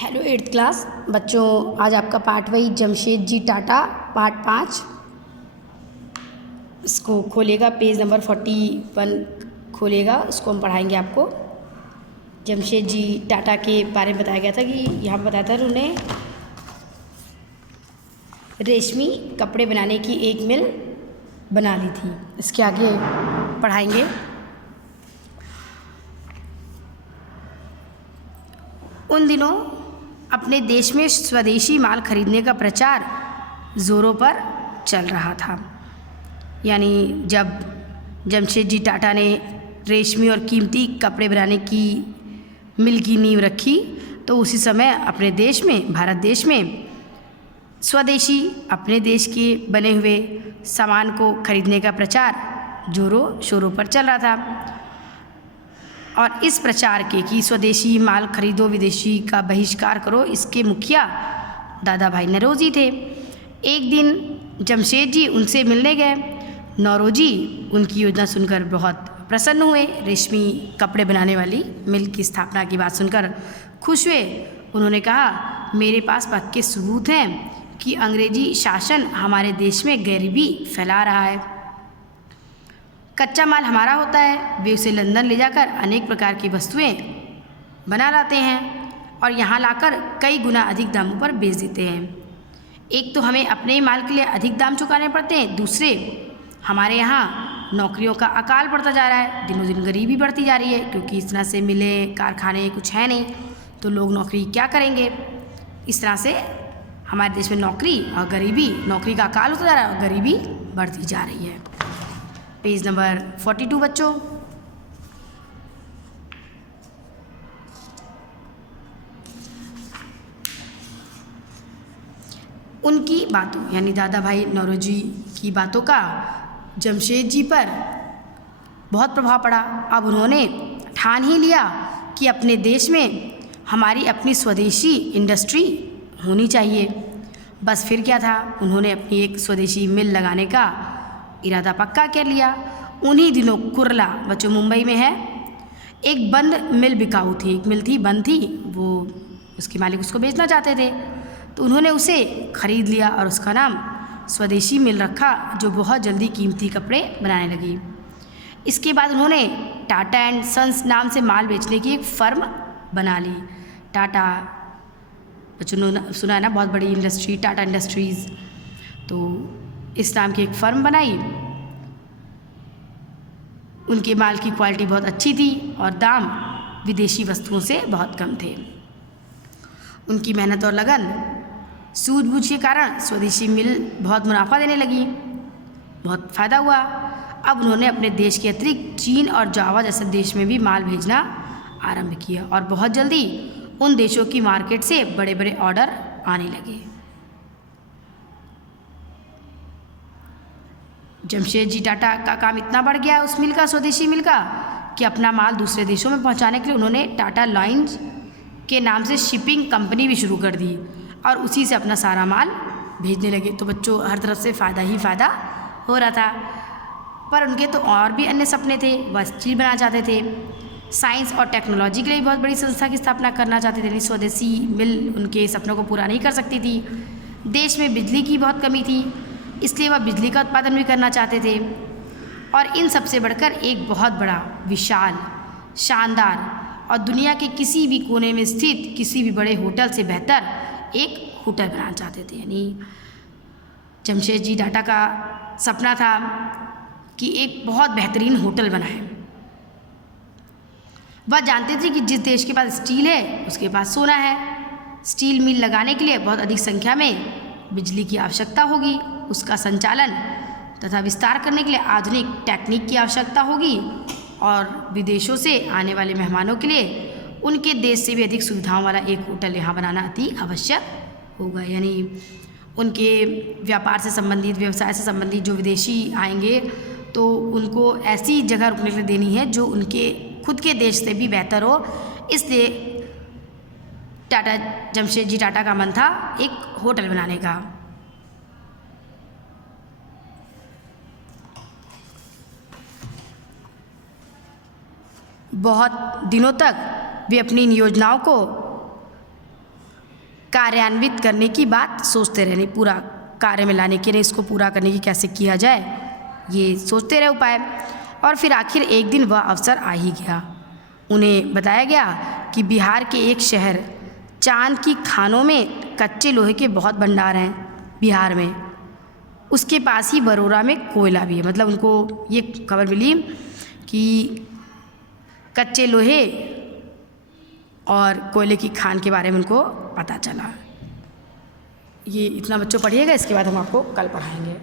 Hello eighth class बच्चों, आज आपका पाठ वही जमशेदजी टाटा पार्ट 5। इसको खोलिएगा, पेज नंबर 41 खोलिएगा, उसको हम पढ़ाएंगे आपको। जमशेदजी टाटा के बारे में बताया गया था कि यहाँ पर बताया था उन्होंने रेशमी कपड़े बनाने की एक मिल बना ली थी। इसके आगे पढ़ाएंगे। उन दिनों अपने देश में स्वदेशी माल खरीदने का प्रचार ज़ोरों पर चल रहा था। यानी जब जमशेदजी टाटा ने रेशमी और कीमती कपड़े बनाने की मिल की नींव रखी, तो उसी समय अपने देश में, भारत देश में स्वदेशी अपने देश के बने हुए सामान को खरीदने का प्रचार जोरों शोरों पर चल रहा था। और इस प्रचार के कि स्वदेशी माल खरीदो, विदेशी का बहिष्कार करो, इसके मुखिया दादा भाई नौरोजी थे। एक दिन जमशेदजी उनसे मिलने गए। नौरोजी उनकी योजना सुनकर बहुत प्रसन्न हुए। रेशमी कपड़े बनाने वाली मिल की स्थापना की बात सुनकर खुश हुए। उन्होंने कहा, मेरे पास पक्के सबूत हैं कि अंग्रेजी शासन हमारे देश में गरीबी फैला रहा है। कच्चा माल हमारा होता है, वे उसे लंदन ले जाकर अनेक प्रकार की वस्तुएं बना लाते हैं और यहाँ लाकर कई गुना अधिक दामों पर बेच देते हैं। एक तो हमें अपने ही माल के लिए अधिक दाम चुकाने पड़ते हैं, दूसरे हमारे यहाँ नौकरियों का अकाल पड़ता जा रहा है। दिनों दिन गरीबी बढ़ती जा रही है, क्योंकि इस तरह से मिलें, कारखाने कुछ है नहीं, तो लोग नौकरी क्या करेंगे। इस तरह से हमारे देश में नौकरी और गरीबी, नौकरी का अकाल होता जा रहा है और गरीबी बढ़ती जा रही है। पेज नंबर 42 बच्चों। उनकी बातों यानी दादा भाई नौरोजी की बातों का जमशेदजी पर बहुत प्रभाव पड़ा। अब उन्होंने ठान ही लिया कि अपने देश में हमारी अपनी स्वदेशी इंडस्ट्री होनी चाहिए। बस फिर क्या था, उन्होंने अपनी एक स्वदेशी मिल लगाने का इरादा पक्का कर लिया। उन्हीं दिनों कुर्ला बच्चों मुंबई में है, एक बंद मिल बिकाऊ थी, एक मिल थी बंद थी, वो उसके मालिक उसको बेचना चाहते थे, तो उन्होंने उसे खरीद लिया और उसका नाम स्वदेशी मिल रखा, जो बहुत जल्दी कीमती कपड़े बनाने लगी। इसके बाद उन्होंने टाटा एंड सन्स नाम से माल बेचने की एक फर्म बना ली। टाटा बच्चों सुना है ना, बहुत बड़ी इंडस्ट्री टाटा इंडस्ट्रीज़, तो इस नाम की एक फर्म बनाई। उनके माल की क्वालिटी बहुत अच्छी थी और दाम विदेशी वस्तुओं से बहुत कम थे। उनकी मेहनत और लगन, सूझबूझ के कारण स्वदेशी मिल बहुत मुनाफा देने लगी, बहुत फ़ायदा हुआ। अब उन्होंने अपने देश के अतिरिक्त चीन और जावा जैसे देश में भी माल भेजना आरंभ किया और बहुत जल्दी उन देशों की मार्केट से बड़े बड़े ऑर्डर आने लगे। जमशेदजी टाटा का काम इतना बढ़ गया उस मिल का, स्वदेशी मिल का, कि अपना माल दूसरे देशों में पहुंचाने के लिए उन्होंने टाटा लाइन्स के नाम से शिपिंग कंपनी भी शुरू कर दी और उसी से अपना सारा माल भेजने लगे। तो बच्चों हर तरफ से फ़ायदा ही फ़ायदा हो रहा था। पर उनके तो और भी अन्य सपने थे। वह स्टील बनाना चाहते थे, साइंस और टेक्नोलॉजी के लिए बहुत बड़ी संस्था की स्थापना करना चाहते थे। स्वदेशी मिल उनके सपनों को पूरा नहीं कर सकती थी। देश में बिजली की बहुत कमी थी, इसलिए वह बिजली का उत्पादन भी करना चाहते थे। और इन सबसे बढ़कर एक बहुत बड़ा, विशाल, शानदार और दुनिया के किसी भी कोने में स्थित किसी भी बड़े होटल से बेहतर एक होटल बनाना चाहते थे। यानी जमशेदजी टाटा का सपना था कि एक बहुत बेहतरीन होटल बनाए। वह जानते थे कि जिस देश के पास स्टील है उसके पास सोना है। स्टील मिल लगाने के लिए बहुत अधिक संख्या में बिजली की आवश्यकता होगी, उसका संचालन तथा विस्तार करने के लिए आधुनिक टेक्निक की आवश्यकता होगी और विदेशों से आने वाले मेहमानों के लिए उनके देश से भी अधिक सुविधाओं वाला एक होटल यहाँ बनाना अति आवश्यक होगा। यानी उनके व्यापार से संबंधित, व्यवसाय से संबंधित जो विदेशी आएंगे तो उनको ऐसी जगह रुकने के लिए देनी है जो उनके खुद के देश से भी बेहतर हो। इसलिए टाटा जमशेदजी टाटा का मन था एक होटल बनाने का। बहुत दिनों तक वे अपनी इन योजनाओं को कार्यान्वित करने की बात सोचते रहने, पूरा कार्य में लाने के लिए, इसको पूरा करने की कैसे किया जाए ये सोचते रहे उपाय। और फिर आखिर एक दिन वह अवसर आ ही गया। उन्हें बताया गया कि बिहार के एक शहर चांद की खानों में कच्चे लोहे के बहुत भंडार हैं बिहार में, उसके पास ही बरोरा में कोयला भी है। मतलब उनको ये खबर मिली कि कच्चे लोहे और कोयले की खान के बारे में उनको पता चला। ये इतना बच्चों पढ़िएगा, इसके बाद हम आपको कल पढ़ाएंगे।